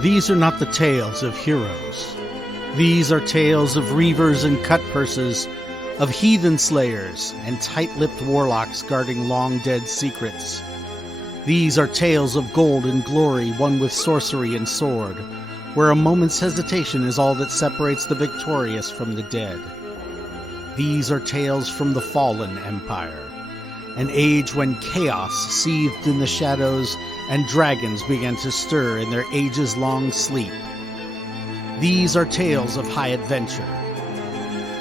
These are not the tales of heroes. These are tales of reavers and cutpurses, of heathen slayers and tight-lipped warlocks guarding long-dead secrets. These are tales of gold and glory won with sorcery and sword, where a moment's hesitation is all that separates the victorious from the dead. These are tales from the fallen empire, an age when chaos seethed in the shadows and dragons began to stir in their ages-long sleep. These are tales of high adventure.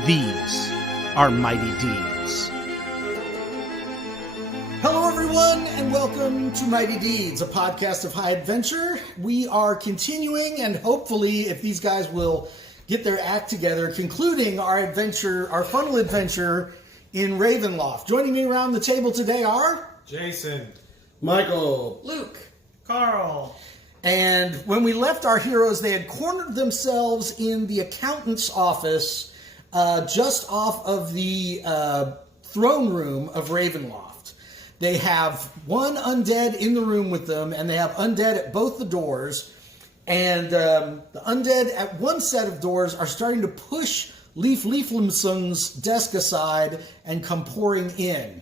These are mighty deeds. Hello everyone, and welcome to Mighty Deeds, a podcast of high adventure. We are continuing, and hopefully, if these guys will get their act together, concluding our adventure, our funnel adventure in Ravenloft. Joining me around the table today are... Jason. Michael. Luke. Carl. And when we left our heroes, they had cornered themselves in the accountant's office just off of the throne room of Ravenloft. They have one undead in the room with them, and they have undead at both the doors. And the undead at one set of doors are starting to push Leif Leiflimson's desk aside and come pouring in.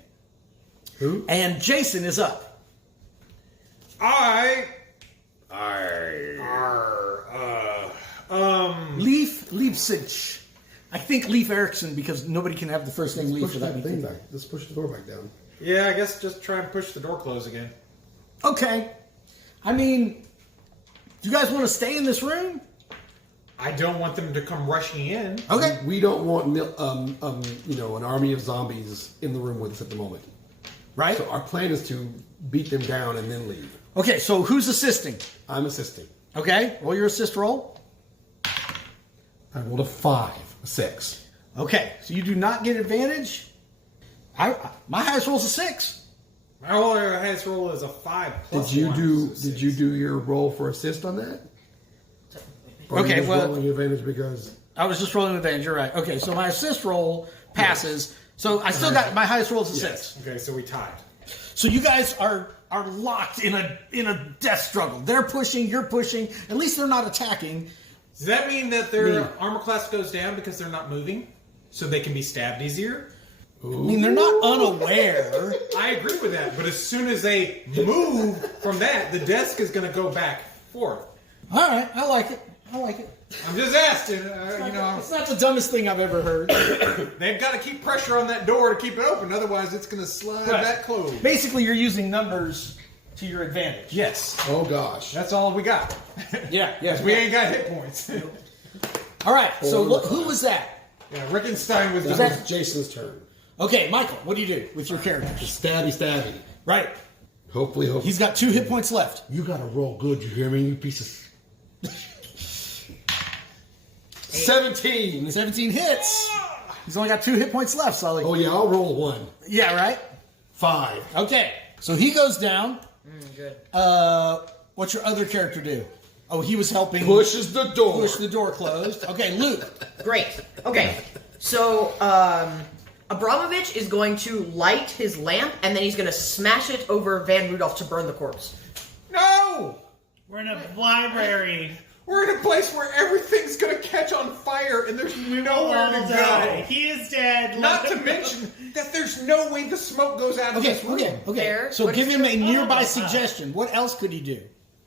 Who? And Jason is up. Leif Leipzig. I think Leif Erikson, because nobody can have the first name Leif Push without that me thing thinking. back. Let's push the door back down. Yeah, I guess just try and push the door closed again. Okay. I mean, do you guys want to stay in this room? I don't want them to come rushing in. Okay. We don't want an army of zombies in the room with us at the moment. Right? So our plan is to beat them down and then leave. Okay, so who's assisting? I'm assisting. Okay, roll your assist roll. I rolled a 5, a 6. Okay, so you do not get advantage. My highest roll's a 6. My highest roll is a 5 plus Did you 1 do? is a 6. Did you do your roll for assist on that? Or Okay, are you just well- rolling advantage because I was just rolling advantage, you're right. Okay, so my assist roll passes. So I still got my highest roll is a 6. Okay, so we tied. So you guys are locked in a death struggle. They're pushing, you're pushing. At least they're not attacking. Does that mean that their armor class goes down because they're not moving? So they can be stabbed easier? I mean, they're not unaware. I agree with that, but as soon as they move from that, the desk is going to go back forth. All right, I like it. I'm just asking, It's not the dumbest thing I've ever heard. they've got to keep pressure on that door to keep it open, otherwise it's going to slide Right. back closed. Basically, you're using numbers to your advantage. Yes. oh gosh, That's all we got. Yeah. We ain't got hit points. All right, so who was that? Yeah, Rickenstein was that was Jason's turn. Okay, Michael, what do you do with your character? Stabby. Right. Hopefully. He's got 2 hit points left. You gotta roll good. You hear me? You piece of. 17. 17 hits. He's only got 2 hit points left, so Oh yeah, I'll roll 1. yeah, right? 5. Okay, so he goes down. Good. What's your other character do? Oh, he was helping Pushes the door. push the door closed. Okay, Luke. Great. Okay. So, Abramovich is going to light his lamp, and then he's going to smash it over Van Rudolph to burn the corpse. No! We're in a library. We're in a place where everything's gonna catch on fire and there's nowhere All to die. go. He is dead. Not to mention that there's no way the smoke goes out of this room. Okay. Fair. So What give is him a it? nearby suggestion. What else could he do?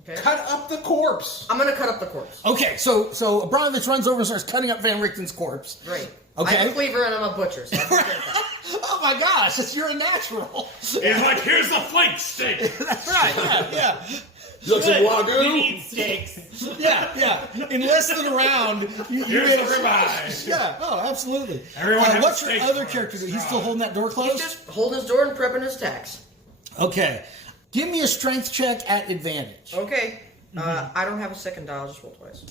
Okay. Cut up the corpse. I'm going to cut up the corpse. Okay, so Abramovich runs over and starts cutting up Van Richten's corpse. Great. Okay. I'm a cleaver and I'm a butcher. So Oh my gosh, you're a natural. He's like, here's the flank steak. That's right. Yeah. You want some We wagyu? need steaks. Yeah. In less than a round, you Here's made the a ribeye. Yeah. Oh, absolutely. Everyone has what's a your steak other for character? us. He's still holding that door he's closed. just holding his door and prepping his tax. Okay. Give me a strength check at advantage. Okay. I don't have a second die. I'll just roll twice.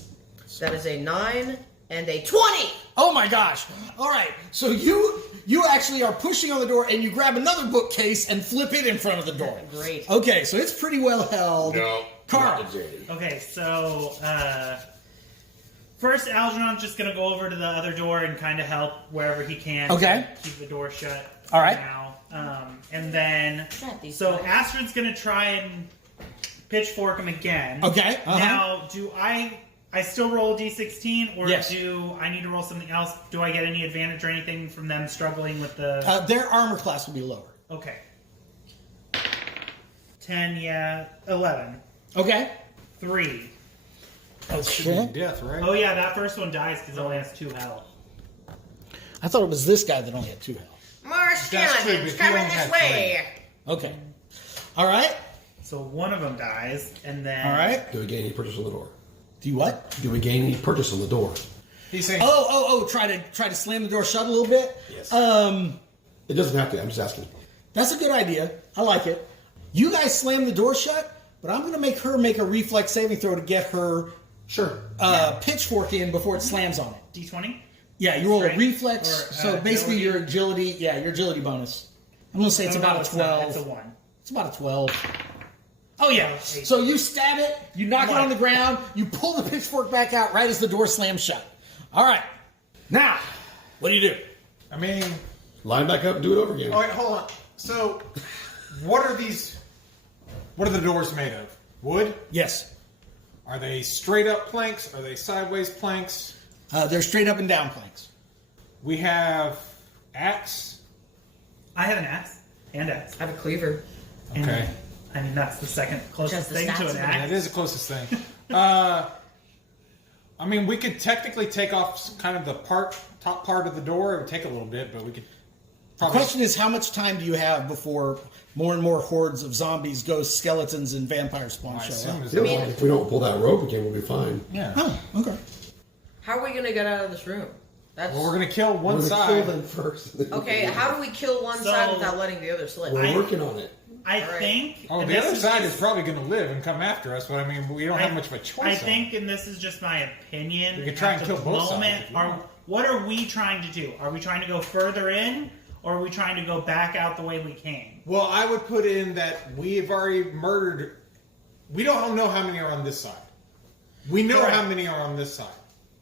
That is a 9 and a 20. Oh my gosh! All right, so you actually are pushing on the door, and you grab another bookcase and flip it in front of the door. Great. Okay, so it's pretty well held. No. Carl. Not the J. Okay, so first Algernon's just gonna go over to the other door and kind of help wherever he can. Okay. Keep the door shut. All right. Now, and then Shut these so guys. Astrid's gonna try and pitchfork him again. Okay. Now, do I still roll a d16, or Yes. do I need to roll something else? Do I get any advantage or anything from them struggling with the... Their armor class will be lower. Okay. 10, 11. Okay. 3. Okay. Death, right? Oh yeah, that first one dies because it only has 2 health. I thought it was this guy that only had 2 health. More That's true, skeletons but coming he only this had way. Okay. All right. So one of them dies, and then... All right. Do we gain any purchase on the door? Do you what? Do we gain any purchase on the door? He's saying, Oh! Try to slam the door shut a little bit. Yes. Um, It doesn't have to. I'm just asking. that's a good idea. I like it. You guys slam the door shut, but I'm going to make her make a reflex saving throw to get her Sure. pitchfork in before it slams on it. D20? Yeah, you roll a Strength reflex. or, So basically, agility? your agility. Yeah, your agility bonus. I'm going to say it's No, about no, a it's not. 12. It's a 1. It's about a 12. Oh yeah. 8. So you stab it, you knock it What? on the ground, you pull the pitchfork back out right as the door slams shut. All right. Now, what do you do? I mean, Line back up and do it over again. all right, hold on. So, what are the doors made of? Wood? Yes. Are they straight up planks? Are they sideways planks? They're straight up and down planks. We have axe. I have an axe. And axe. I have a cleaver. And, Okay. I mean, that's the second closest Just the thing to stats an of it. That axe. is the closest thing. I mean, we could technically take off kind of the top part of the door. It would take a little bit, but we could The probably... question is, how much time do you have before more and more hordes of zombies, ghosts, skeletons, and vampire spawn I show assume up? it's Yeah, well, if we don't pull that rope again, we'll be fine. Yeah. Oh, okay. How are we gonna get out of this room? That's Well, we're going to kill one We're gonna side. kill them first. okay. How do we kill one So- side without letting the other slip? We're working on it. I Alright. think... Oh, and the this other side just- is probably going to live and come after us, but I mean, we don't have much of a choice. I on think, it. and this is just my opinion. We could try and at kill the both sides moment, if you want. what are we trying to do? Are we trying to go further in, or are we trying to go back out the way we came? Well, I would put in that we've already murdered. We don't know how many are on this side. We know Correct. how many are on this side.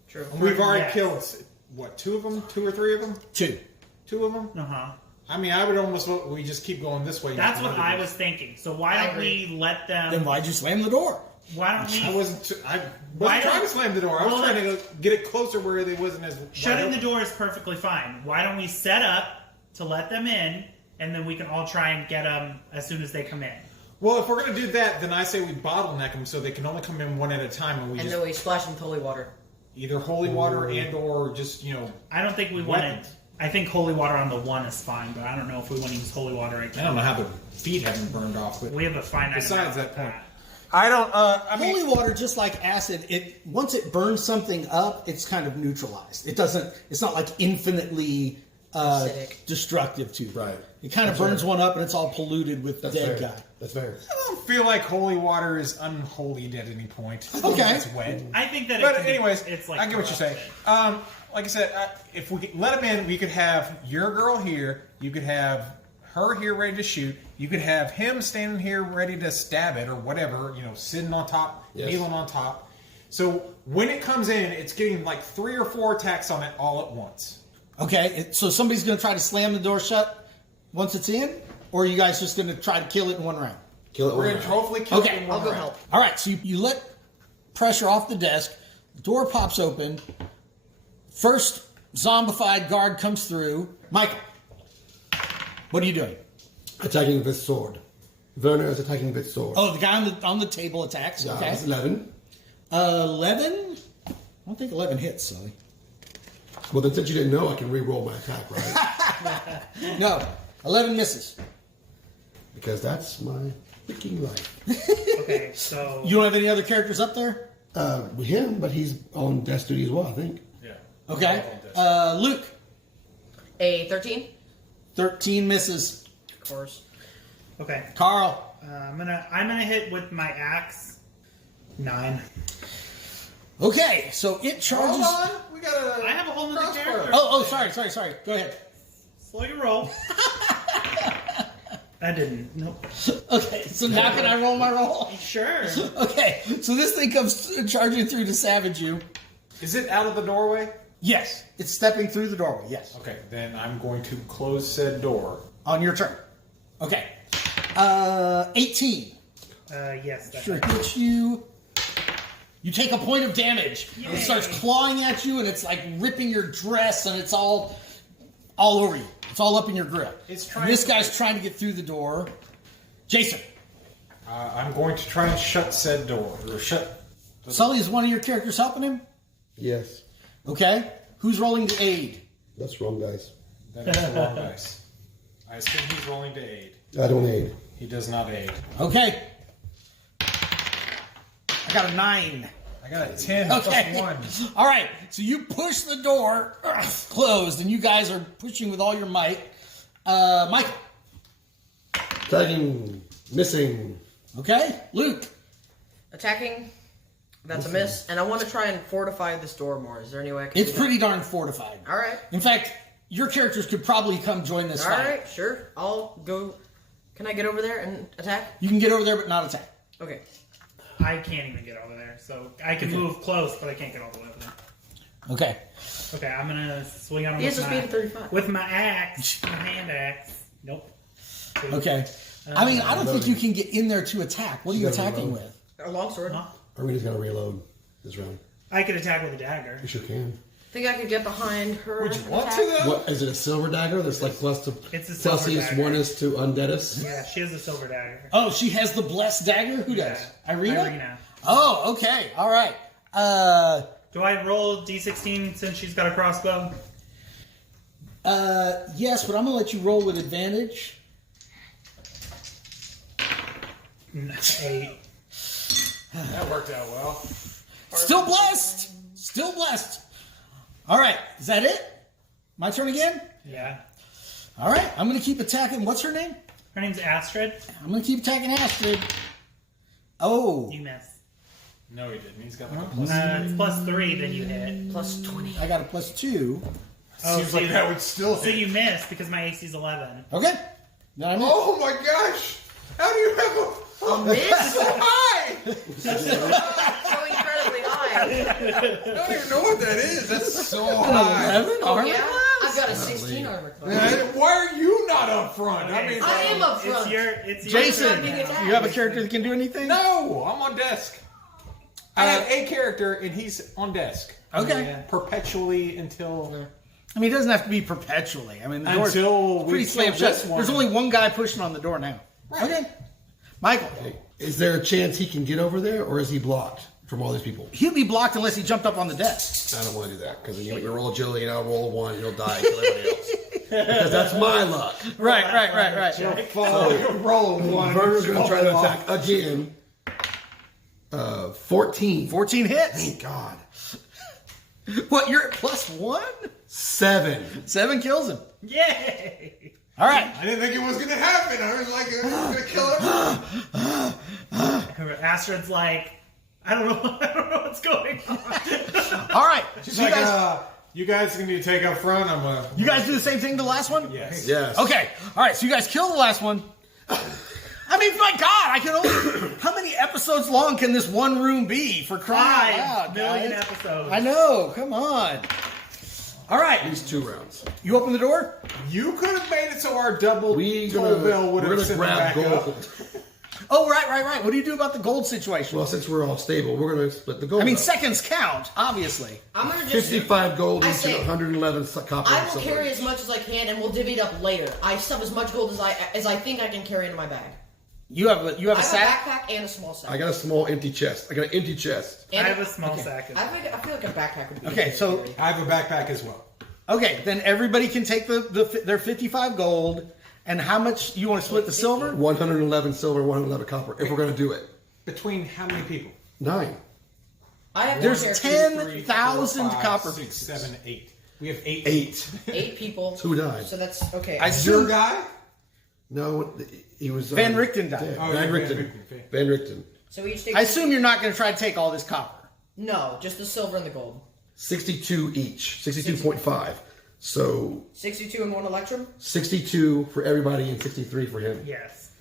True. And we've already Yes. killed, what, 2 of them? 2 or 3 of them? 2. 2 of them? Uh huh. I mean, I would almost vote we just keep going this way. That's You what can I murder was thinking. So why I don't we let them? Then why'd you slam the door? Why don't these. I we? wasn't. I Why wasn't trying don't- to slam the door. I was Well, trying to get it closer where they wasn't as Shutting wide the open. door is perfectly fine. Why don't we set up to let them in, and then we can all try and get them as soon as they come in. Well, if we're going to do that, then I say we bottleneck them so they can only come in one at a time, and we And just then we splash them with holy water. either holy water and or just I don't think we want Weapons. it. I think holy water on the one is fine, but I don't know if we want to use holy water right I don't know how the feet haven't burned off. But We have a finite Besides amount that of point. I don't. I mean, Holy water, just like acid, it once it burns something up, it's kind of neutralized. It doesn't. It's not like infinitely Acidic. destructive to you. Right. It kind of That's burns fair. one up, and it's all polluted with the That's dead fair. guy. That's fair. I don't feel like holy water is unholy at any point. As long Okay. as it's wet. I think that. But it can be- anyways, it's like I get what you're saying. Like I said, if we could let him in, we could have your girl here. You could have her here ready to shoot. You could have him standing here ready to stab it or whatever. Sitting on top, Yes. kneeling on top. So when it comes in, it's getting like 3 or 4 attacks on it all at once. Okay, so somebody's going to try to slam the door shut once it's in, or are you guys just going to try to kill it in one round? Kill it. We're one going to round. hopefully kill Okay, it in I'll one go round. help. All right, so you let pressure off the desk. The door pops open. First zombified guard comes through. Michael, what are you doing? Attacking with sword. Werner is attacking with sword. Oh, the guy on the table attacks. Yeah, Okay, that's 11. 11. I don't think 11 hits, Sully. Well, then since you didn't know, I can re-roll my attack, right? No, 11 misses. Because that's my freaking life. Okay, so You don't have any other characters up there? With him, but he's on death duty as well, I think. Yeah. Okay, Luke, A 13? 13 misses. Of course. okay, Carl, I'm gonna hit with my axe. 9. okay, so it charges. Hold on. We got a. I have a whole nother crossbow. character. Oh, sorry. Go ahead. Slow your roll. I didn't. Nope. Okay, so now can I roll my roll? Sure. Okay, so this thing comes charging through to savage you. Is it out of the doorway? Yes, it's stepping through the doorway. Yes, Okay, then I'm going to close said door. on your turn. Okay, 18. Yes. That Sure hurts. hits you. You take a point of damage. Yay. It starts clawing at you, and it's like ripping your dress, and it's all over you. It's all up in your grip. It's And trying this to- guy's trying to get through the door. Jason. I'm going to try and shut said door. Or shut. Sully, is one of your characters helping him? Yes. Okay. Who's rolling to aid? That's wrong, guys. That is the wrong dice. I assume he's rolling to aid. I don't aid. He does not aid. Okay. I got a 9. I got a 10 Okay. plus 1. All right. So you push the door closed, and you guys are pushing with all your might. Michael. Tagging. Missing. Okay. Luke. Attacking. That's a miss. And I want to try and fortify this door more. Is there any way I can It's do that? pretty darn fortified. All right. In fact, your characters could probably come join this All fight. right, sure. I'll go. Can I get over there and attack? You can get over there, but not attack. Okay. I can't even get over there, so I can move close, but I can't get all the way over there. Okay. Okay, I'm gonna swing on him He has with a speed of 35. with my axe, my hand axe. Nope. Okay. I mean, I don't think you can get in there to attack. What are you You gotta attacking reload. with? A longsword. Huh? Armina's gonna reload this round. I could attack with a dagger. You sure can. Think I could get behind her? Would you and want attack? to, though? What is it? A silver dagger? That's like plus to It's a silver pluses dagger. 1 is to undeadus. Yeah, she has a silver dagger. Oh, she has the blessed dagger? Who does? Yeah. Irina? Oh, okay. All right. Do I roll D16 since she's got a crossbow? Yes, but I'm going to let you roll with advantage. 8. That worked out well. Still blessed. Still blessed. All right. Is that it? My turn again? Yeah. All right. I'm going to keep attacking. What's her name? Her name's Astrid. I'm going to keep attacking Astrid. Oh. You miss. No, he didn't. He's got like a plus. It's plus 3 that you hit. Plus 20. I got a plus 2. Seems like that would still So hit. you miss because my AC's 11. Okay. Then I'm Oh my gosh! How do you have A miss? so high? So incredibly high. I don't even know what that is. That's so high. 11 armor Yeah. class? I've got a 16 armor class. Man, why are you not up front? I mean, I am up front. It's your Jason, turn now. you have a character that can do anything? no, I'm on desk. I have a character and he's on desk. Okay. Perpetually until I mean, it doesn't have to be perpetually. I mean, the door's Until we pretty slammed kill shut. this one. There's only one guy pushing on the door now. Okay. Michael. Is there a chance he can get over there, or is he blocked from all these people? He'll be blocked unless he jumped up on the desk. I don't want to do that, because then you roll agility and I'll roll a 1 and you'll die and kill everybody else. Because that's my luck. Right. roll one. Verner's going to try to attack again. 14. 14 hits. Thank God. What, you're at plus 1? 7. 7 kills him. Yay! All right. I didn't think it was gonna happen. I was like, I'm gonna kill him. Astrid's like, I don't know what's going on. All right. She's So like, you you guys gonna need to take up front. I'm gonna. you guys do the same thing to the last one? Yes. Yes. Okay. All right. So you guys kill the last one. I mean, my God, I can only. How many episodes long can this one room be for crying out 5 loud, million guys? episodes. I know. Come on. All right. These 2 rounds. You open the door? You could have made it so our double We're toll bell would gonna have sent them grab back gold. up. Oh, right. What do you do about the gold situation? Well, since we're all stable, we're going to split the gold. I mean, up. seconds count, obviously. I'm gonna just. 55 gold I into say- 111 copper. I and will silver. carry as much as I can, and we'll divvy it up later. I stuff as much gold as I think I can carry into my bag. You have a I have a sack. backpack and a small sack. I got a small empty chest. I got an empty chest. I And have a small sack. I feel like a backpack would be Okay, easier to so- carry. I have a backpack as well. Okay, then everybody can take their 55 gold. And how much you want to split the silver? 111 silver, 111 copper. If we're going to do it. Between how many people? 9. I have There's one 10,000 5, copper 6, pieces. 7, 8. We have 8. 8. 8 people. Who died? So that's okay. I Your assume guy? No, he was... Van Richten died. dead. Oh, Van yeah, Richten. Van Richten. So we each take. I assume you're not going to try to take all this copper. No, just the silver and the gold. 62 each. 62.5. So 62 and 1 electrum. 62 for everybody and 63 for him. Yes.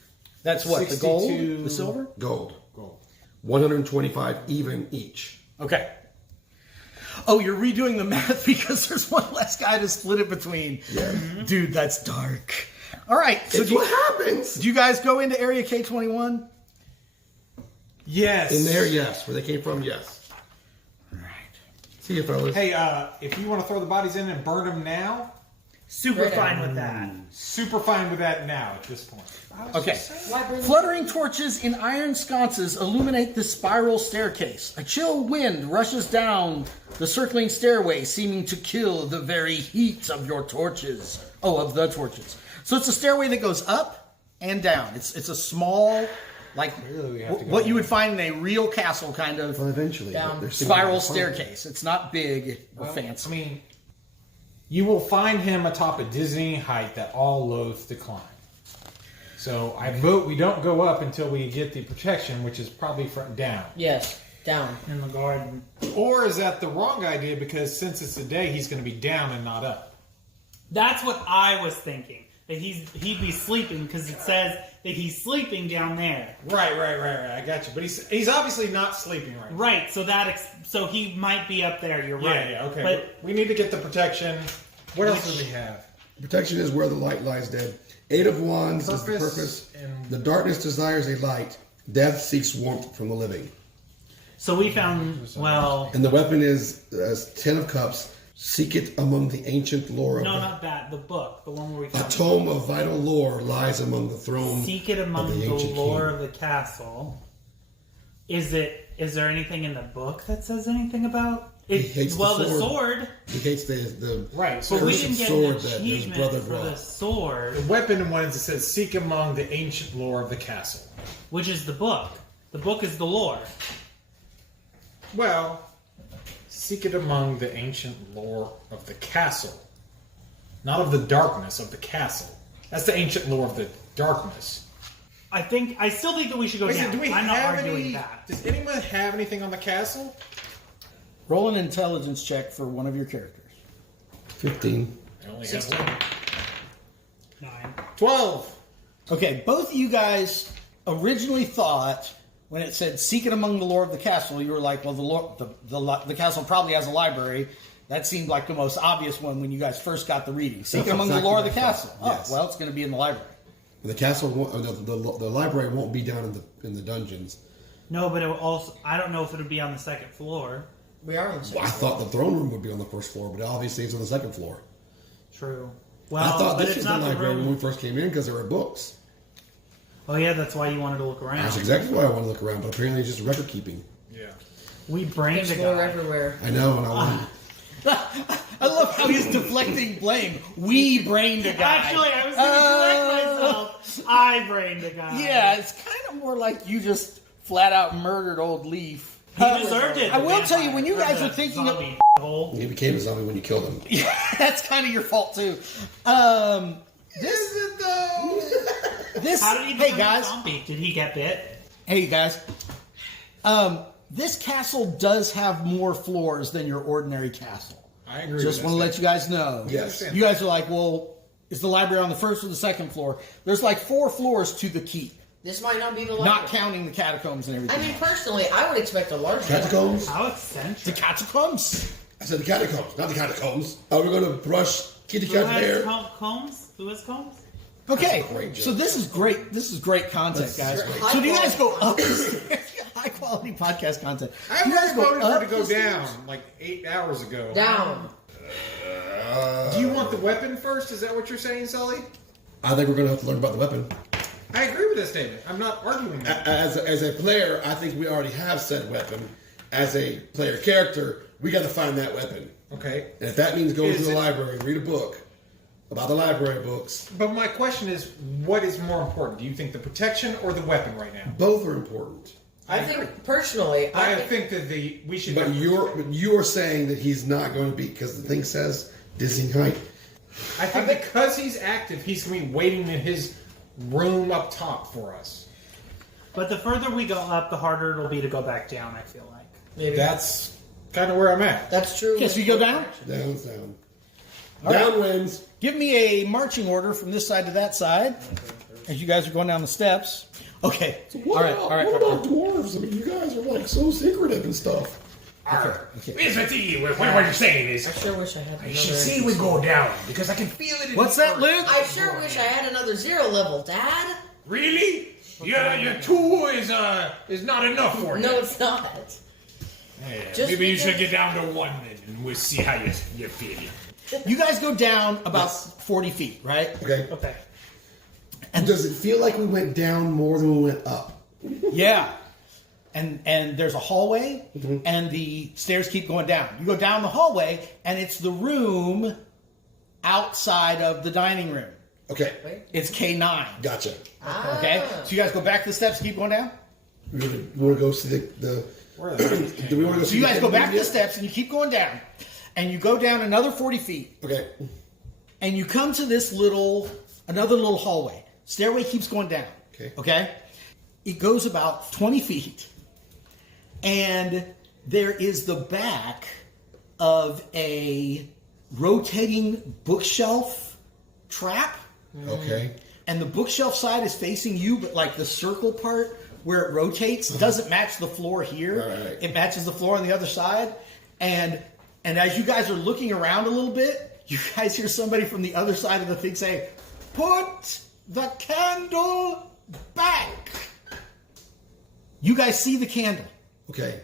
That's what, the 62 gold? The silver? Gold. Gold. 125 even each. Okay. Oh, you're redoing the math because there's one less guy to split it between. Yeah. Dude, that's dark. All right. So It's what happens. do you guys go into Area K21? Yes. In there, yes. Where they came from, yes. All right. See you, fellas. Hey, if you want to throw the bodies in and burn them now, Super Right. fine with that. super fine with that now at this point. Okay. Fluttering torches in iron sconces illuminate the spiral staircase. A chill wind rushes down the circling stairway, seeming to kill the very heat of your torches. Oh, of the torches. So it's a stairway that goes up and down. It's a small, like Really, we have to go what you would find in a real castle kind of Well, eventually. Down. they're still spiral gonna find it. staircase. It's not big or I fancy. mean, you will find him atop a dizzying height that all loathe to climb. So I vote we don't go up until we get the protection, which is probably front down. Yes, down. In the garden. Or is that the wrong idea? Because since it's a day, he's going to be down and not up. That's what I was thinking. That he'd be sleeping because it says that he's sleeping down there. Right. I got you. But he's obviously not sleeping right now. Right. So so he might be up there. You're right. Yeah, okay. But We need to get the protection. What else do we have? Protection is where the light lies dead. 8 of Wands is the Purpose purpose. and- The darkness desires a light. Death seeks warmth from the living. so we found And the weapon is 10 of Cups. Seek it among the ancient lore of no, not that. The book, the one where we a found. tome of vital lore lies among the thrones. Seek it among of the the ancient lore king. of the castle. Is there anything in the book that says anything about it? He hates the well, the sword. sword. He hates the Right. So But we cursed didn't get sword an that his achievement brother for the brought. sword, the weapon ones that says seek among the ancient lore of the castle. which is the book. The book is the lore. Well, seek it among the ancient lore of the castle. Not of the darkness of the castle. That's the ancient lore of the darkness. I still think that we should go Wait, down. do we I'm not have arguing any? that. Does anyone have anything on the castle? Roll an intelligence check for one of your characters. 15. I only have one. 9. 12. Okay, both of you guys originally thought when it said "seek it among the lore of the castle," you were like, "Well, the castle probably has a library." That seemed like the most obvious one when you guys first got the reading. Seek That's it among exactly the lore of the what I castle. thought. Yes. Oh, well, it's going to be in the library. The castle, the library won't be down in the dungeons. No, but it will also. I don't know if it would be on the second floor. We are on the second I thought the throne room would be on the first floor, but obviously it's on the second floor. True. Well, I thought but this it's was the not the library when we room. first came in because there were books. Oh yeah, that's why you wanted to look around. That's exactly why I want to look around, but apparently it's just record keeping. Yeah. We brained a There's more guy. everywhere. I know, and I want. I love how he's deflecting blame. We brained a guy. Actually, I was going to correct myself. I brained a guy. Yeah, it's kind of more like you just flat out murdered old Leaf. He deserved it. I the will tell you, when you vampire, guys or were the thinking of- zombie hole. He became a zombie when you killed him. That's kind of your fault too. Is it though? This, How did he hey become guys, a zombie? Did he get bit? hey guys. This castle does have more floors than your ordinary castle. I agree. Just want to let you guys know. Yes. You guys are like, well, is the library on the first or the second floor? There's like 4 floors to the keep, This might not be the not library. counting the catacombs and everything. I mean, personally, I would expect a larger. Catacombs? How the eccentric. catacombs. I said the catacombs, not the catacombs. Are we going to brush Kitty Who Cat's has hair? combs? Who has combs? Okay, That's a great joke. so this is great. This is great content, That's guys. great. So do you guys go up? High quality podcast content. I Do you guys voted for it to up go the down stairs? like 8 hours ago. Down. Do you want the weapon first? Is that what you're saying, Sully? I think we're going to have to learn about the weapon. I agree with that statement. I'm not arguing that. As a player, I think we already have said weapon. As a player character, we got to find that weapon. Okay. And if that means going to Is the it- library and read a book about the library books, But my question is, what is more important? Do you think the protection or the weapon right now? both are important. I think, personally, I think that we should. But you're saying that he's not going to be, because the thing says dizzying height. I think because he's active, he's going to be waiting in his room up top for us. But the further we go up, the harder it'll be to go back down, I feel like. maybe That's kind of where I'm at. that's true. Yes, we go down? Down, down. All right. Downwinds. Give me a marching order from this side to that side as you guys are going down the steps. Okay. What about dwarves? I mean, you guys are like so secretive and stuff. What you're saying is, I sure wish I had another. we go down because I can feel it. What's that, Luke? I sure wish I had another 0 level, Dad. Really? Yeah, your tool is not enough for you. No, it's not. Yeah, Just maybe you because- should get down to 1 minute and we'll see how you feel. You guys go down about 40 feet, right? Okay. Okay. And does it feel like we went down more than we went up? Yeah. And there's a hallway, and the stairs keep going down. You go down the hallway, and it's the room outside of the dining room. Okay. It's K9. Gotcha. Okay? So you guys go back to the steps and keep going down? We want to go see the do we want to go So see you the guys go back to the yet? steps, and you keep going down. And you go down another 40 feet, Okay. and you come to this another little hallway. Stairway keeps going down. Okay. Okay? It goes about 20 feet. And there is the back of a rotating bookshelf trap. Okay. And the bookshelf side is facing you, but like the circle part where it rotates doesn't match the floor here. Right. It matches the floor on the other side. And as you guys are looking around a little bit, you guys hear somebody from the other side of the thing say, "Put the candle back." You guys see the candle Okay.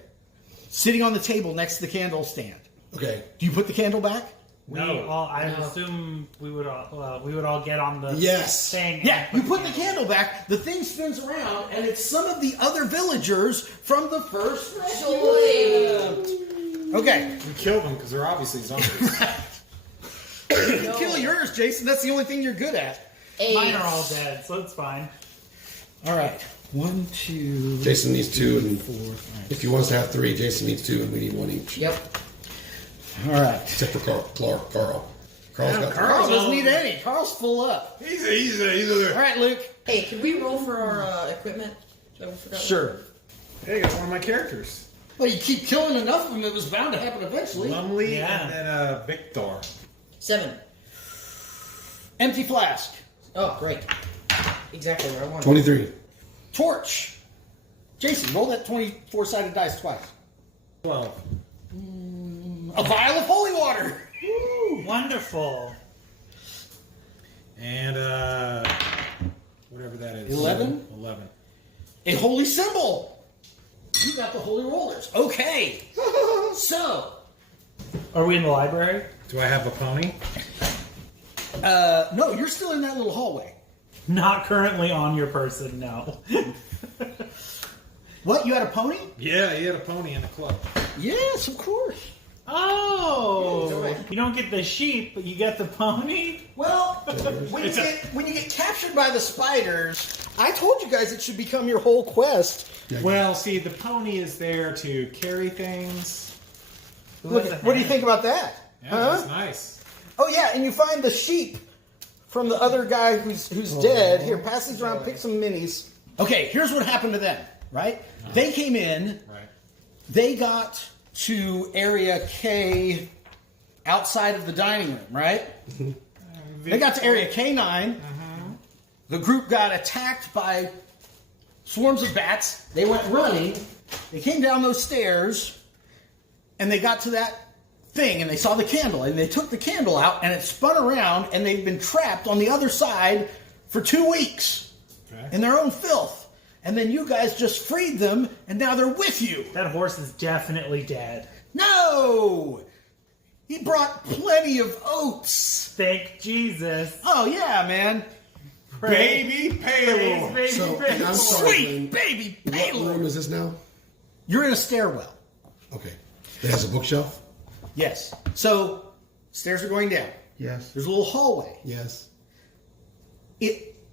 sitting on the table next to the candle stand. Okay. Do you put the candle back? I assume we would all get on the Yes. thing. and Yeah, you put the candle. candle back, the thing spins around, and it's some of the other villagers from the first rescue. Okay. You killed them because they're obviously zombies. Kill yours, Jason. That's the only thing you're good at. Mine are all dead, so it's fine. All right. 1, 2. Jason needs 2, and 4, 5. if he wants to have 3, Jason needs 2, and we need 1 each. Yep. All right. Except for Carl. Carl's got Carl doesn't need any. Carl's full up. he's All right, Luke. Hey, can we roll for our equipment? That we forgot? Sure. Hey, got one of my characters. Well, you keep killing enough of them, it was bound to happen eventually. Lumley Yeah. and then Victor. 7. Empty flask. Oh, great. Exactly what I wanted. 23. Torch. Jason, roll that 24-sided dice twice. 12. A vial of holy water. Woo, wonderful. And whatever that is. 11? 11. A holy symbol. You got the holy rollers. Okay. So, Are we in the library? Do I have a pony? no, you're still in that little hallway. Not currently on your person, no. What? You had a pony? Yeah, he had a pony in the club. Yes, of course. Oh! You don't get the sheep, but you get the pony? Well, when you get captured by the spiders, I told you guys it should become your whole quest. Well, see, the pony is there to carry things. What do you think about that? Yeah, Huh? that's nice. Oh yeah, and you find the sheep from the other guy who's dead. Here, pass these around, pick some minis. Okay, here's what happened to them, right? They came in, Right. they got to area K outside of the dining room, right? They got to area K9. The group got attacked by swarms of bats. They went running. They came down those stairs, and they got to that thing, and they saw the candle, and they took the candle out, and it spun around, and they've been trapped on the other side for 2 weeks in their own filth. And then you guys just freed them, and now they're with you. That horse is definitely dead. No! He brought plenty of oats. Thank Jesus. Oh, yeah, man. Baby Pale. Baby, So, baby. I'm sorry, Sweet Glenn. baby What payload. room is this now? You're in a stairwell. Okay. It has a bookshelf? Yes. So, stairs are going down. Yes. There's a little hallway. Yes.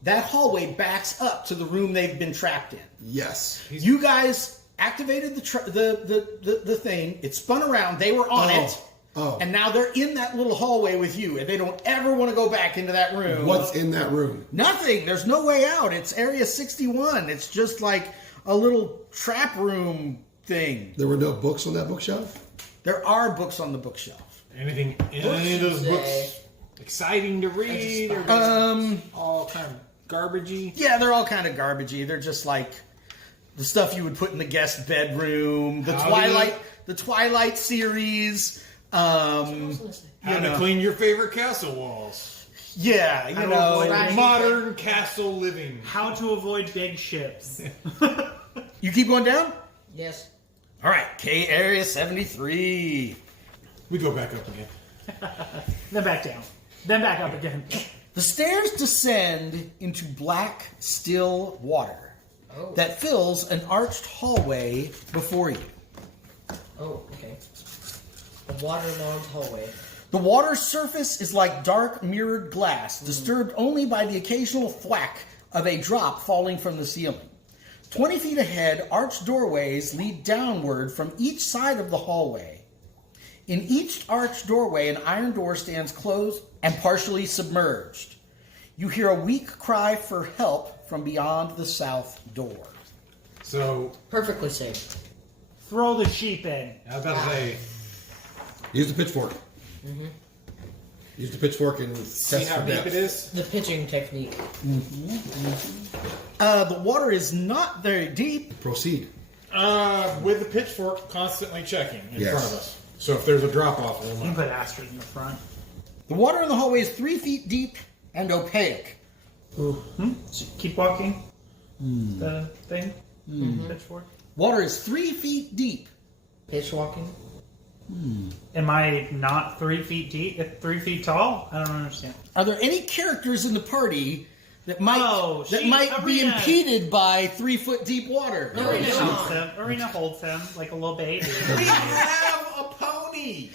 That hallway backs up to the room they've been trapped in. Yes. You guys activated the thing. It spun around. They were on it. Oh. And now they're in that little hallway with you. And they don't ever want to go back into that room. What's in that room? Nothing. There's no way out. It's Area 61. It's just like a little trap room thing. There were no books on that bookshelf? There are books on the bookshelf. Anything in any of those books exciting to read or just all kind of garbagey? Yeah, they're all kind of garbagey. They're just like the stuff you would put in the guest bedroom, the Twilight series. How to clean your favorite castle walls. Yeah, you know, avoid- Modern castle living. How to avoid big ships. You keep going down? Yes. All right, K Area 73. We go back up again. Then back down. Then back up again. The stairs descend into black, still water that fills an arched hallway before you. Oh, okay. A waterlogged hallway. The water's surface is like dark, mirrored glass, disturbed only by the occasional thwack of a drop falling from the ceiling. 20 feet ahead, arched doorways lead downward from each side of the hallway. In each arched doorway, an iron door stands closed and partially submerged. You hear a weak cry for help from beyond the south door. So, Perfectly safe. Throw the sheep in. I was about to say, Use the pitchfork. Use the pitchfork and see test how for deep depth. it is? The pitching technique. The water is not very deep. Proceed. With the pitchfork constantly checking in Yes. front of us. So if there's a drop off, we'll You know. can put Astrid in the front. The water in the hallway is 3 feet deep and opaque. So keep walking. The thing. Pitchfork. Water is 3 feet deep. Pitch walking. Am I not 3 feet deep? 3 feet tall? I don't understand. Are there any characters in the party that might Oh, that she- might be Arena. impeded by 3 foot deep water? No, Arena no. holds him. Arena holds him like a little baby. We have a pony!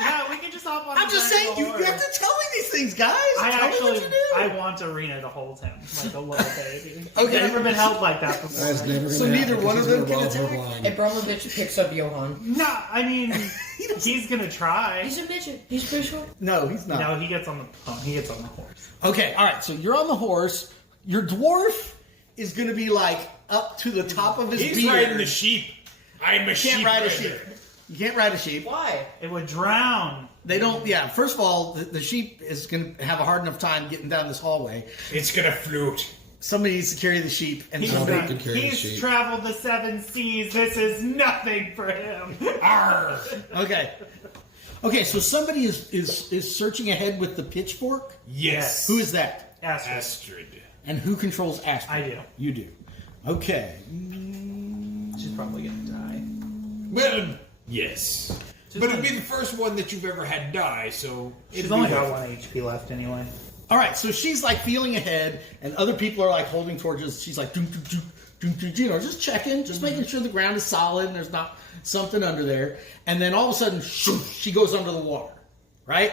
Yeah, we can just hop on. I'm the just back of saying, the you horse. have to tell me these things, guys. I Tell me actually, what you do. I want Arena to hold him like a little baby. Okay. He's never been held like that before. That's never gonna So happen neither one because of them he's can gonna rob her attack? blind. Abramovich picks up Johann. No, I mean, he's gonna try. He's a midget. He's pretty short. No, he's not. No, he gets on the pony. He gets on the horse. Okay, all right. So you're on the horse. Your dwarf is going to be like up to the top of his He's beard. riding the sheep. I'm a You sheep can't ride a rider. sheep. You can't ride a sheep. Why? It would drown. They don't. Yeah. First of all, the sheep is going to have a hard enough time getting down this hallway. It's gonna float. Somebody needs to carry the sheep, and He's, somebody. Somebody can carry the he's sheep. traveled the 7 seas. This is nothing for him. Arr! Okay. Okay. So somebody is searching ahead with the pitchfork. Yes. Who is that? Astrid. Astrid? And who controls Astrid? I do. You do. Okay. She's probably gonna die. Well, yes. But it'd be the first one that you've ever had die, so She's it'd only be got worth 1 HP left anyway. All right. So she's like feeling ahead, and other people are like holding torches. She's like, doom, doom, doom, doom, doom, you know, just checking, just making sure the ground is solid and there's not something under there. And then all of a sudden, she goes under the water. Right?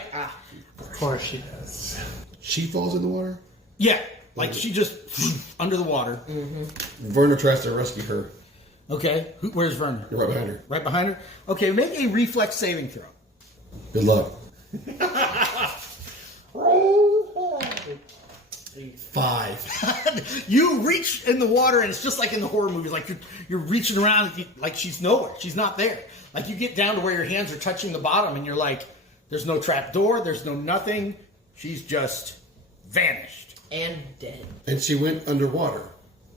Of course she does. She falls in the water. Yeah. Like she just under the water. Werner tries to rescue her. Okay. Where's Vernon? You're right behind her. Right behind her? Okay, make a reflex saving throw. Good luck. 5. You reach in the water, and it's just like in the horror movies. Like you're reaching around, like she's nowhere. She's not there. Like you get down to where your hands are touching the bottom, and you're like, there's no trap door. There's no nothing. She's just vanished. And dead. And she went underwater.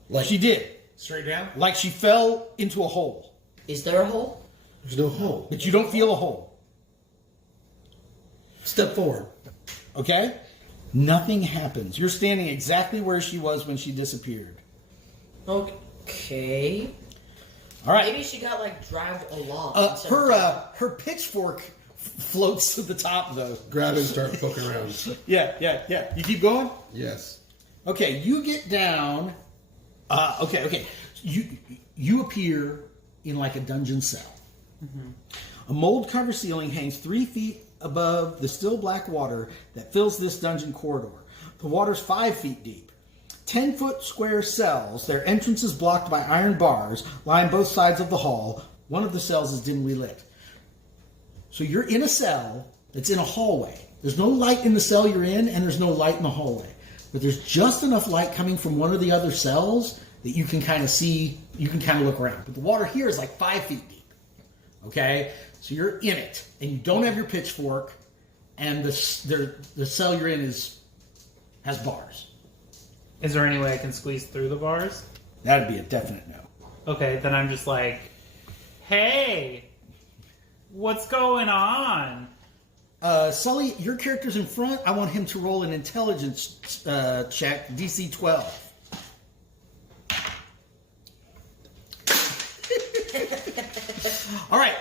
Like She did. straight down. Like she fell into a hole. Is there a hole? there's no hole. But you don't feel a hole. Step forward. Okay? Nothing happens. You're standing exactly where she was when she disappeared. Okay. All right. Maybe she got like dragged along. instead of- Her pitchfork floats to the top, though. Grab it and start poking around. Yeah. You keep going? Yes. Okay, you get down. Okay. You appear in like a dungeon cell. A mold-covered ceiling hangs 3 feet above the still black water that fills this dungeon corridor. The water's 5 feet deep. 10-foot square cells, their entrances blocked by iron bars, line both sides of the hall. One of the cells is dimly lit. So you're in a cell that's in a hallway. There's no light in the cell you're in, and there's no light in the hallway. But there's just enough light coming from one of the other cells that you can kind of see, you can kind of look around. But the water here is like 5 feet deep. Okay? So you're in it, and you don't have your pitchfork, and the cell you're in has bars. Is there any way I can squeeze through the bars? That'd be a definite no. Okay, then I'm just like, hey, what's going on? Sully, your character's in front. I want him to roll an intelligence check, DC 12. All right,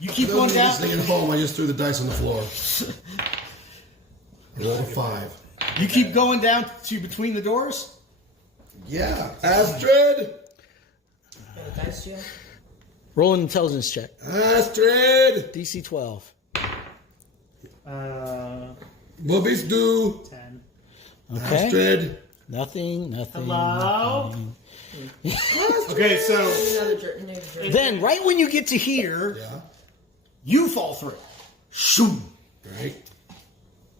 you keep For going those down. listening at home, I just threw the dice on the floor. I rolled a 5. You keep going down to between the doors. Yeah, Astrid. Got a dice, Joe? Roll an intelligence check, Astrid. DC 12. Boobies do. 10. Okay. Astrid. Nothing. Hello? Okay, so Another jerk. Then, right when you get to here, Yeah. you fall through. Shoom. Right.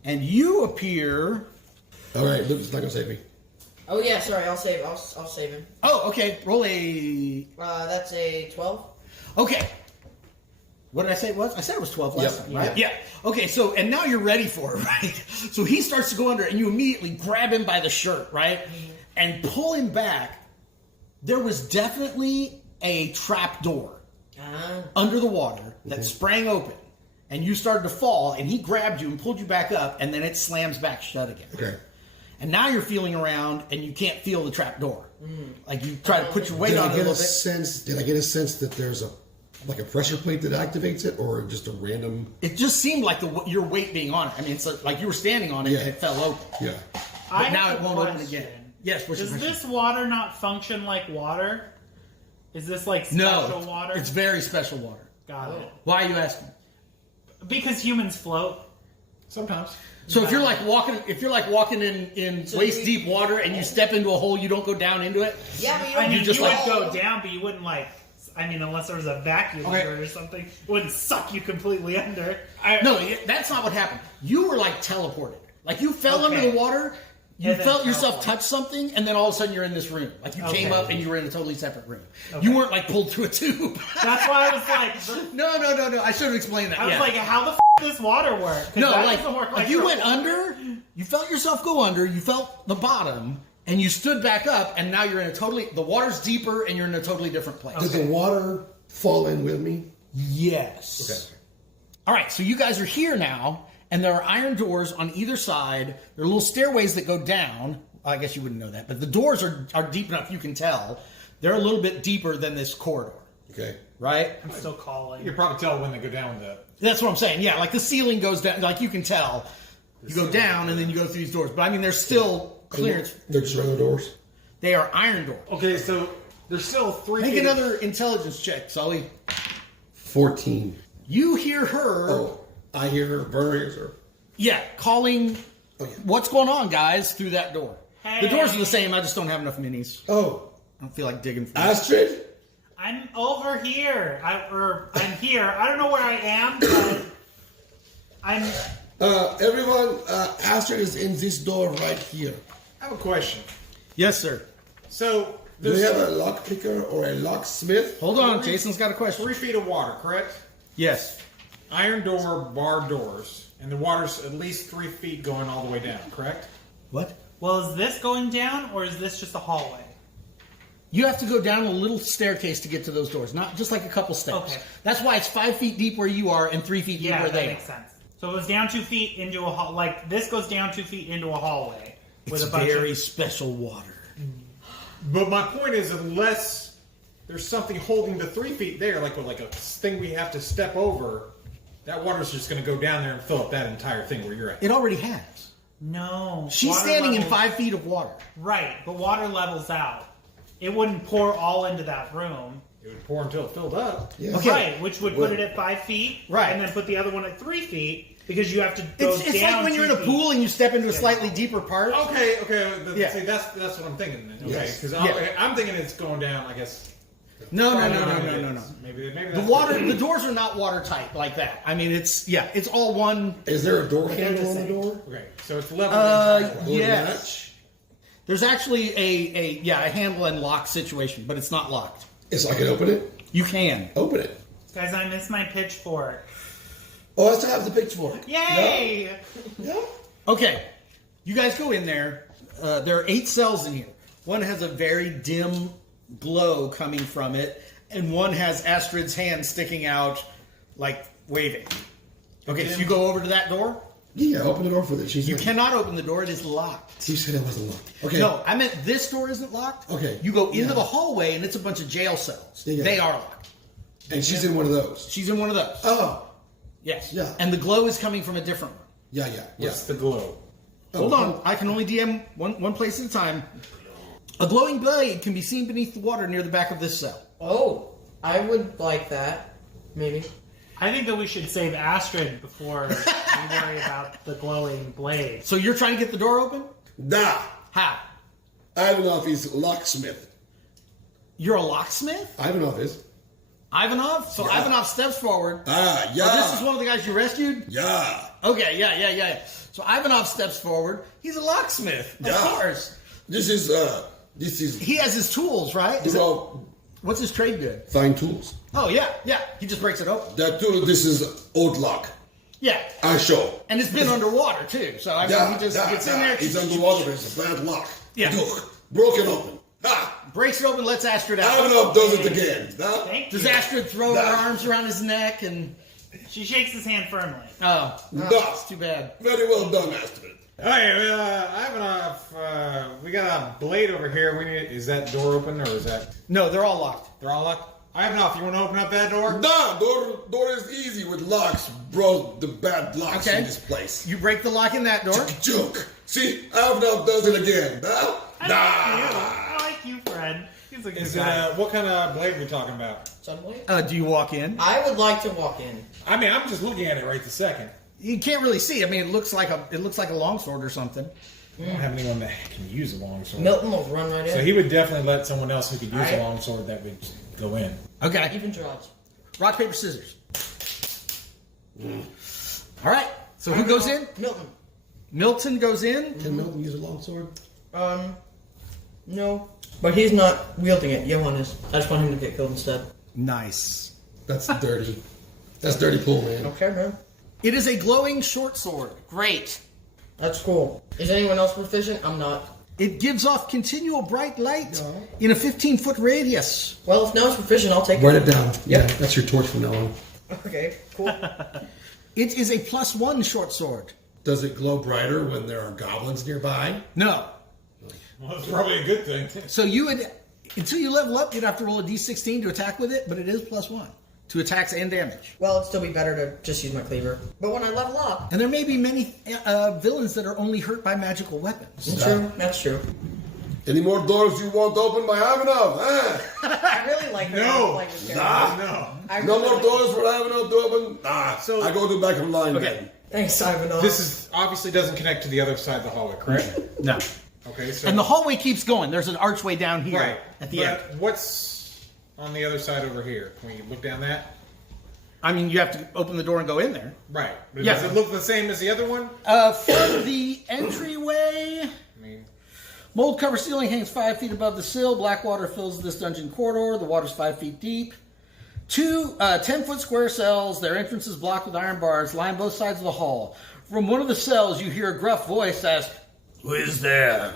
And you appear. All right, Luke's not gonna save me. Oh yeah, sorry. I'll save. I'll save him. Oh, okay. Roll a. That's a 12. Okay. What did I say it was? I said it was 12 last Yep. time, right? Yeah. Okay, so, and now you're ready for it, right? So he starts to go under, and you immediately grab him by the shirt, right? And pull him back. There was definitely a trap door under the water that sprang open, and you started to fall, and he grabbed you and pulled you back up, and then it slams back shut again. Okay. And now you're feeling around, and you can't feel the trap door. Like you try to put your weight Did on I it a get little a bit. sense? Did I get a sense that there's a pressure plate that activates it, or just a random? It just seemed like your weight being on it. I mean, it's like you were standing on it and Yeah. it fell open. Yeah. But now have it a won't open question. again. Yes, what's your Does question? this water not function like water? Is this like special No, water? it's very special water. Got it. Why are you asking? Because humans float. sometimes. So if you're like walking in waist deep water and you step into a hole, you don't go down into it. Yeah, but you I don't. mean, You you, just would like- go down, but you wouldn't like. I mean, unless there was a vacuum Okay. or something, it wouldn't suck you completely under. No, that's not what happened. You were like teleported. Like you fell Okay. under the water. You And then felt yourself teleported. touch something, and then all of a sudden you're in this room. Like you came Okay. up and you were in a totally separate room. Okay. You weren't like pulled through a tube. That's why I was like, No. I should have explained that. I was yeah. like, how the does water work? 'Cause No, that like, doesn't work like you went under, you felt yourself go under, you felt the bottom, and you stood back up, and now you're in the water's deeper, and you're in a totally different place. Did the water fall in with me? Yes. Okay. All right, so you guys are here now, and there are iron doors on either side. There are little stairways that go down. I guess you wouldn't know that, but the doors are deep enough you can tell. They're a little bit deeper than this corridor, Okay. right? I'm still calling. You can probably tell when they go down the. That's what I'm saying. Yeah, like the ceiling goes down. Like you can tell. You go down, and then you go through these doors. But I mean, there's still clearance. They're just regular doors. They are iron doors. Okay, so there's still 3 Make feet. another intelligence check, Sully. 14. You hear her. Oh, I hear her. Burner hears her. Yeah, calling. Oh, yeah. What's going on, guys? Through that door. Hey. The doors are the same. I just don't have enough minis. Oh, I don't feel like digging for Astrid. I'm over here. I'm here. I don't know where I am, but I'm. Everyone, Astrid is in this door right here. I have a question. Yes, sir. So Do there's we have a lock picker or a locksmith? Hold on. Jason's got a question. 3 feet of water, correct? Yes. Iron door, barred doors, and the water's at least 3 feet going all the way down, correct? What? Well, is this going down or is this just a hallway? You have to go down a little staircase to get to those doors, not just like a couple steps. Okay. That's why it's 5 feet deep where you are and 3 feet deep Yeah, where that they makes are. sense. So it goes down 2 feet into a hall. Like this goes down 2 feet into a hallway with It's a bunch very of. special water. But my point is, unless there's something holding the 3 feet there, like a thing we have to step over, that water's just going to go down there and fill up that entire thing where you're at. It already has. No. She's water standing in levels- 5 feet of water. Right, but water levels out. It wouldn't pour all into that room. It would pour until it filled up. Yeah. Okay. Right, which would put it at 5 feet. Right. And then put the other one at 3 feet because you have to go It's down. like when you're in a 2 pool feet. and you step into a slightly deeper part. Okay. Yeah. See, that's what I'm thinking. Then. Okay, Yes. because Yeah. I'm thinking it's going down. I guess. No. Maybe The that's water, the doors are not watertight like that. I mean, it's all one. Is there a door handle on the door? Okay, so it's level. the entire way. Door Yes. latch? There's actually a handle and lock situation, but it's not locked. So I can open it? You can. Open it. Guys, I missed my pitchfork. Oh, I still have the pitchfork. Yay! Yeah. Okay, you guys go in there. There are 8 cells in here. One has a very dim glow coming from it, and one has Astrid's hand sticking out, like waving. Okay, so you go over to that door. Yeah, open the door for this. You cannot open the door. It is locked. You said it wasn't locked. Okay. No, I meant this door isn't locked. Okay. You go into the hallway, and it's a bunch of jail cells. Yeah. They are locked. And she's in one of those. She's in one of those. Oh. Yes. Yeah. And the glow is coming from a different room. Yeah. What's the glow? Hold on. I can only DM one place at a time. A glowing blade can be seen beneath the water near the back of this cell. Oh, I would like that. Maybe. I think that we should save Astrid before we worry about the glowing blade. So you're trying to get the door open? Nah. How? Ivanov is locksmith. You're a locksmith? Ivanov is. Ivanov? So Yeah. Ivanov steps forward. Ah, yeah. Oh, this is one of the guys you rescued? Yeah. Okay, yeah. So Ivanov steps forward. He's a locksmith. Of Yeah. course. This is He has his tools, right? What's his trade good? fine tools. Oh, yeah. He just breaks it open. That tool, this is old lock. Yeah. I show. And it's been underwater, too. So, I mean, he just gets in there. It's underwater, it's a bad lock. Yeah. Broken open. Ha! Breaks it open, lets Astrid out. Ivanov does it again. Nah? Thank Does you. Astrid throw Nah. her arms around his neck and... She shakes his hand firmly. Oh, Nah. that's too bad. Very well done, Astrid. Hey, Ivanov, we got a blade over here. Is that door open or is that? No, they're all locked. They're all locked. Ivanov, you want to open up that door? Nah, door is easy with locks, bro. The bad locks Okay. in this place. You break the lock in that door. Joke. See, Ivanov does it again. Nah? I like you, Fred. He's a good Is it, guy. what kind of blade are we talking about? Suddenly? Do you walk in? I would like to walk in. I mean, I'm just looking at it right this second. You can't really see. I mean, it looks like a longsword or something. I don't have anyone that can use a longsword. Milton will run right in. So he would definitely let someone else who could use Alright. a longsword that would go in. Okay. Even draws. Rock, paper, scissors. All right. So who goes in? Milton. Milton goes in. Can Milton use a longsword? No. But he's not wielding it. Johan is. I just want him to get killed instead. Nice. That's dirty. That's dirty cool, man. Okay, man. It is a glowing short sword. Great. That's cool. Is anyone else proficient? I'm not. It gives off continual bright light in a 15-foot radius. Well, if no one's proficient, I'll take Write it. it down. Yeah, that's your torch from now on. Okay, cool. It is a +1 short sword. Does it glow brighter when there are goblins nearby? No. Well, that's probably a good thing. So you would, until you level up, you'd have to roll a d16 to attack with it, but it is +1 to attacks and damage. Well, it'd still be better to just use my cleaver. But when I level up... And there may be many villains that are only hurt by magical weapons. True. That's true. Any more doors you want open by Ivanov? I really like her. No. Like this Nah. character. No. I No really more like doors for Ivanov to open? Nah. So- I go to the back of the line Okay. then. Thanks, Ivanov. This is obviously doesn't connect to the other side of the hallway, correct? No. Okay, so And the hallway keeps going. There's an archway down here right at the but end. what's on the other side over here? Can we look down that? I mean, you have to open the door and go in there. Right. But Yeah. Does it look the same as the other one? From the entryway, I mean, mold covered ceiling hangs 5 feet above the sill. Black water fills this dungeon corridor. The water's 5 feet deep. Two 10-foot square cells. Their entrances blocked with iron bars line both sides of the hall. From one of the cells, you hear a gruff voice ask, "Who is there?"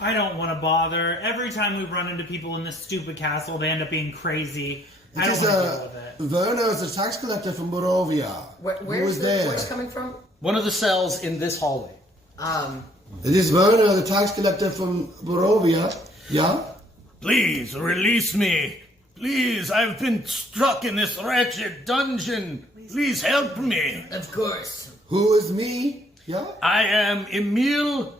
I don't want to bother. Every time we run into people in this stupid castle, they end up being crazy. I don't want to deal with it. Werner is a tax collector from Borovia. Where's the voice coming from? One of the cells in this hallway. It is Werner, the tax collector from Borovia. Yeah? Please release me. Please, I've been stuck in this wretched dungeon. Please help me. Of course. Who is me? Yeah? I am Emil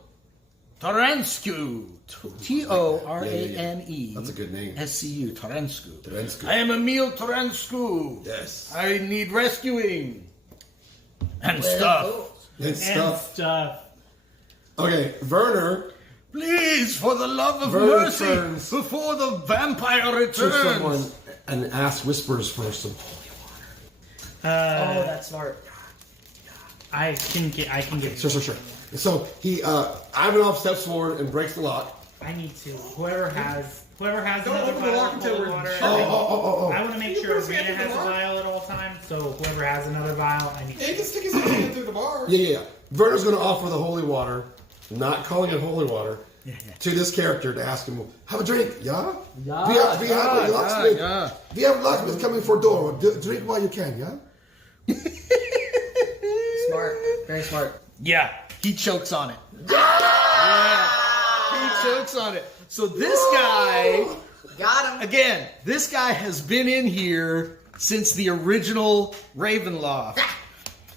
Toranscu. Torane. That's a good name. SCU. Toranscu. Toranscu. I am Emil Toranscu. Yes. I need rescuing. And stuff. And And stuff. stuff. Okay, Werner Please, for the love of Vernon mercy, turns before the vampire to someone returns. and asks, whispers for some. Oh, that's smart. I can get. Sure. So he, Ivanov steps forward and breaks the lock. I need to. Whoever has Don't another open the vial lock of until holy we're water. sure. I want to make You sure put his hand Rita through has the a bar? vial at all times. So whoever has another vial, I need. he can stick his hand through the bar. Yeah. Werner's going to offer the holy water, not calling it holy water, to this character to ask him, have a drink, yeah? We have a locksmith. yeah. We have a locksmith coming for door. Drink while you can, yeah? smart. Very smart. Yeah, he chokes on it. Yeah, he chokes on it. So this guy, Got him. again, this guy has been in here since the original Ravenloft.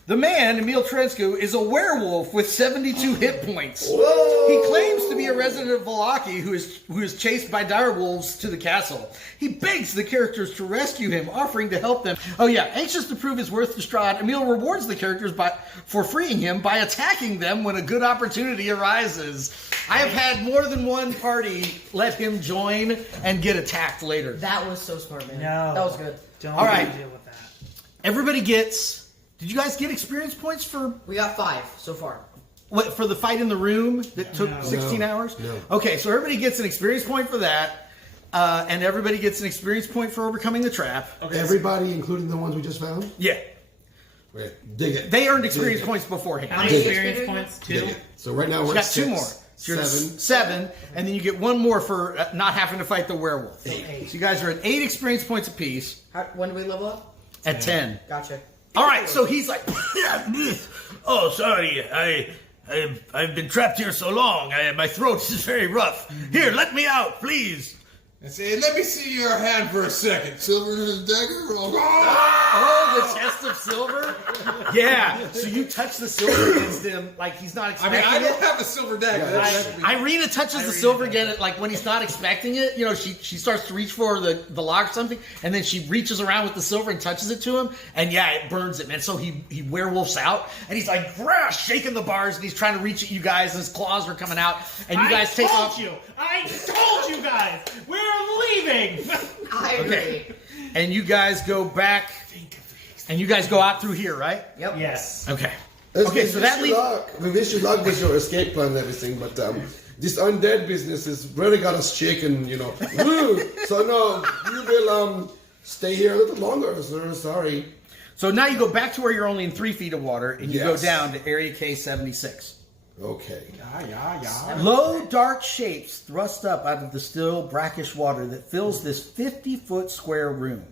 The man, Emil Trensku, is a werewolf with 72 hit points. He claims to be a resident of Vallaki who is chased by direwolves to the castle. He begs the characters to rescue him, offering to help them. Oh yeah, anxious to prove his worth to Strahd, Emil rewards the characters for freeing him by attacking them when a good opportunity arises. I have had more than one party let him join and get attacked later. That was so smart, man. No. That was good. Don't All right. deal with that. Everybody gets... Did you guys get experience points for We got 5 so far. what, for the fight in the room that took No. 16 hours? No. Okay, so everybody gets an experience point for that, and everybody gets an experience point for overcoming the trap. Everybody, including the ones we just found? Yeah. Okay, dig it. They earned experience points beforehand. How many Dig it. experience points? Dig 2? it. So right now we're You at got 6. 2 more. So you're at 7. 7, and then you get 1 more for not having to fight the werewolf. 8. So you guys are at 8 experience points apiece When do we level up? at 10. Gotcha. All right, so he's like, oh, sorry, I've been trapped here so long. My throat is very rough. Here, let me out, please. And say, let me see your hand for a second. Silver in his dagger? Oh, the chest of silver? Yeah. So you touch the silver against him like he's not I expecting mean, I don't it. have a silver dagger. Irina touches the silver again, like when he's not expecting it. You know, she starts to reach for the lock or something, and then she reaches around with the silver and touches it to him, and yeah, it burns it, man. So he werewolves out, and he's like shaking the bars, and he's trying to reach at you guys, and his claws are coming out, and you guys take off. I told you guys! We're leaving! I agree. Okay. And you guys go back, and you guys go out through here, right? Yep. Yes. Okay. Let's Okay, wish so that you leaves... luck. We wish you luck with your escape plan and everything, but this undead business has really got us shaken, you know. So no, you will stay here a little longer, sir. Sorry. So now you go back to where you're only in 3 feet of water, and you go Yes. down to Area K76. Okay. Low, dark shapes thrust up out of the still, brackish water that fills this 50-foot square room,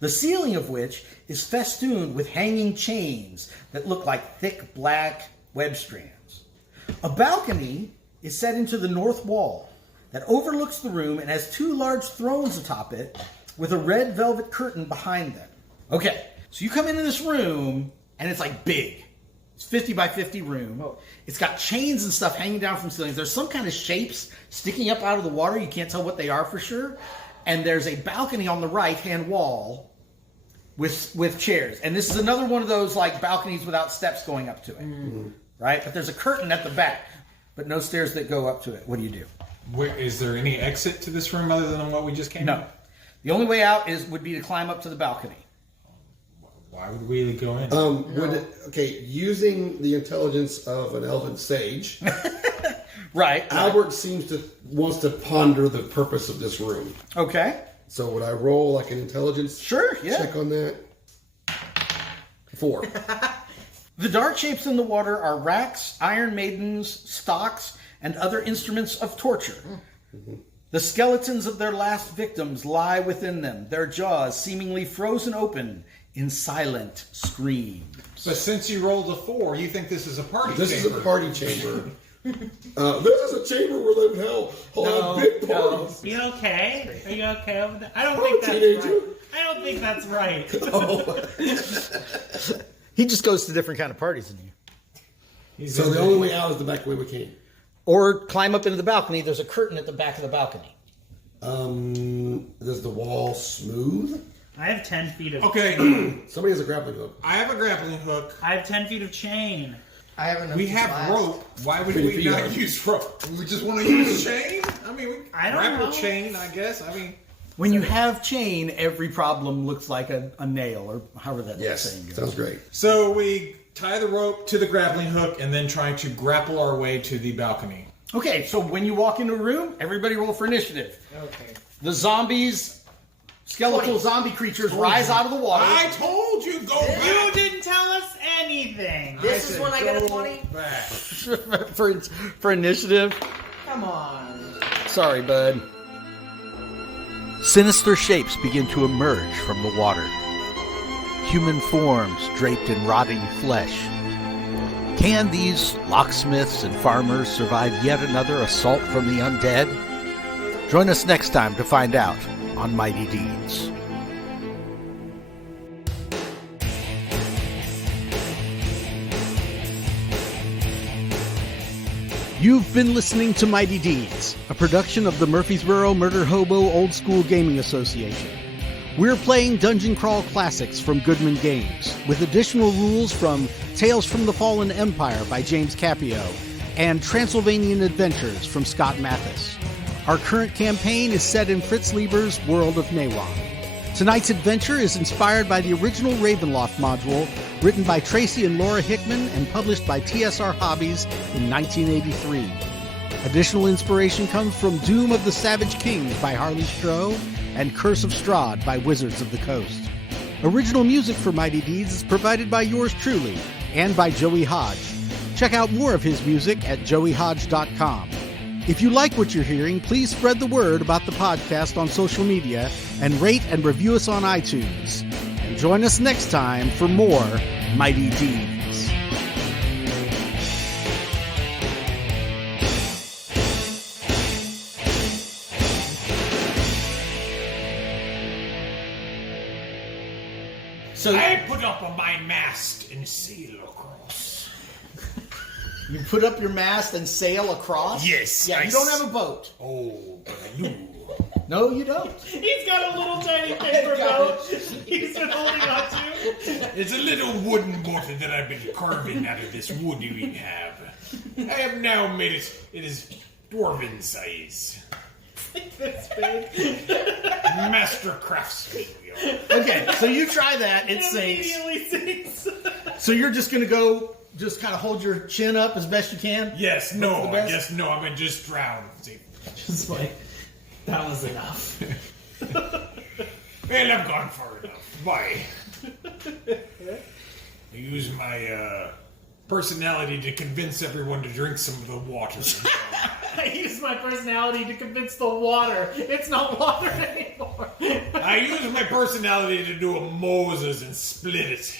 the ceiling of which is festooned with hanging chains that look like thick black web strands. A balcony is set into the north wall that overlooks the room and has 2 large thrones atop it with a red velvet curtain behind them. Okay, so you come into this room, and it's like big. It's 50 by 50 room. It's got chains and stuff hanging down from ceilings. There's some kind of shapes sticking up out of the water. You can't tell what they are for sure. And there's a balcony on the right-hand wall with chairs. And this is another one of those like balconies without steps going up to it. Right? But there's a curtain at the back, but no stairs that go up to it. What do you do? Is there any exit to this room other than what we just came No. in? The only way out would be to climb up to the balcony. Why would we go in? Using the intelligence of an elven sage, Right. Albert wants to ponder the purpose of this room. Okay. So would I roll like an intelligence Sure, yeah. check on that? 4. The dark shapes in the water are racks, iron maidens, stocks, and other instruments of torture. The skeletons of their last victims lie within them, their jaws seemingly frozen open in silent screams. But since you rolled a 4, you think this is a party This chamber. is a party chamber. This is a chamber where they would hold big parties. You okay? Are you okay over there? I don't Hello, think that's teenager. right. I don't think that's right. He just goes to different kind of parties than you. So the only way out is the back way we came. Or climb up into the balcony. There's a curtain at the back of the balcony. Is the wall smooth? I have 10 feet of... Okay, Somebody has a grappling hook. I have a grappling hook. I have 10 feet of chain. I have enough. We to have last. rope. Why would Pretty we feet not are. use rope? We just want to use chain? I mean, I don't grapple know. chain, I guess. I mean, When you have chain, every problem looks like a nail, or however that saying goes. Sounds great. so we tie the rope to the grappling hook and then try to grapple our way to the balcony. Okay, so when you walk into a room, everybody roll for initiative. Okay. The zombies, skeletal 20. zombie creatures rise out of the water. I told you, go You back. didn't tell us anything. This is when I get a 20. Back. for initiative. Come on. Sorry, bud. Sinister shapes begin to emerge from the water. Human forms draped in rotting flesh, Can these locksmiths and farmers survive yet another assault from the undead? Join us next time to find out on Mighty Deeds. You've been listening to Mighty Deeds, a production of the Murfreesboro Murder Hobo Old School Gaming Association. We're playing Dungeon Crawl Classics from Goodman Games, with additional rules from Tales from the Fallen Empire by James Capio and Transylvanian Adventures from Scott Mathis. Our current campaign is set in Fritz Lieber's World of Nawa. Tonight's adventure is inspired by the original Ravenloft module, written by Tracy and Laura Hickman and published by TSR Hobbies in 1983. Additional inspiration comes from Doom of the Savage Kings by Harley Stroh and Curse of Strahd by Wizards of the Coast. Original music for Mighty Deeds is provided by yours truly and by Joey Hodge. Check out more of his music at joeyhodge.com. If you like what you're hearing, please spread the word about the podcast on social media and rate and review us on iTunes. And join us next time for more Mighty Deeds. So I put up on my mast and sail across. you put up your mast and sail across? Yes, Yeah, you don't have a boat. Oh, but I do. No, you don't. He's got a little tiny paper boat he's been holding on to. It's a little wooden boat that I've been carving out of this wood you have. I have now made it. It is dwarven size. This big. Master craftsman. we are. Okay, so you try that. It sinks. Immediately sinks. So you're just going to go, just kind of hold your chin up as best you can? Yes, Hope no, for the I best? guess no. I'm gonna just drown. See. Just like, that was enough. Well, I've gone far enough. Bye. I use my personality to convince everyone to drink some of the water. I use my personality to convince the water it's not water anymore. I use my personality to do a Moses and split it.